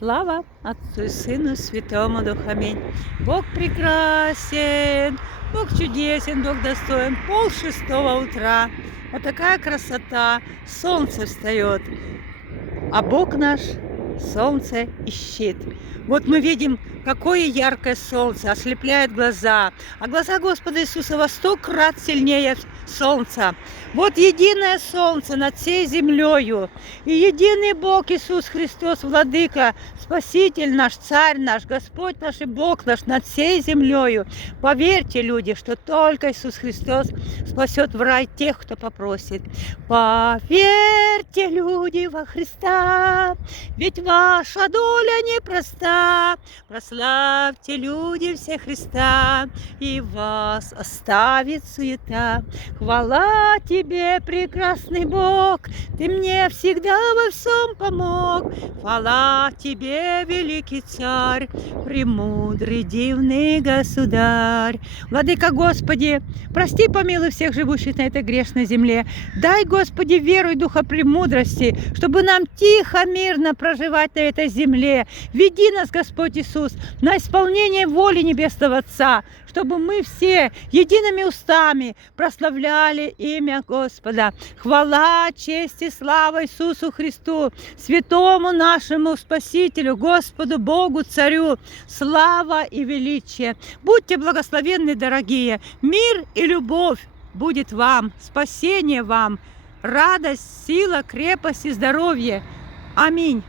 Слава Отцу и Сыну, Святому Духу. Аминь. Бог прекрасен, Бог чудесен, Бог достоин. 5:30 утра. Вот такая красота. Солнце встает, а Бог наш солнце и щит. Вот мы видим, какое яркое солнце ослепляет глаза, а глаза Господа Иисуса во 100 крат сильнее солнца. Вот единое солнце над всей землею, и единый Бог Иисус Христос, Владыка, Спаситель наш, Царь наш, Господь наш и Бог наш над всей землею. Поверьте, люди, что только Иисус Христос спасет в рай тех, кто попросит. Поверьте, люди, во Христа, ведь ваша доля непроста. Прославьте, люди, все Христа, и вас оставит суета. Хвала тебе, прекрасный Бог, ты мне всегда во всем помог. Хвала тебе, великий Царь, премудрый, дивный Государь. Владыка Господи, прости, помилуй всех живущих на этой грешной земле. Дай, Господи, веру и духа премудрости, чтобы нам тихо, мирно проживать на этой земле. Веди нас, Господь Иисус, на исполнение воли Небесного Отца, чтобы мы все едиными устами прославляли имя Господа. Хвала, честь и слава Иисусу Христу, святому нашему Спасителю, Господу Богу Царю, слава и величие. Будьте благословенны, дорогие, мир и любовь будет вам, спасение вам, радость, сила, крепость и здоровье. Аминь.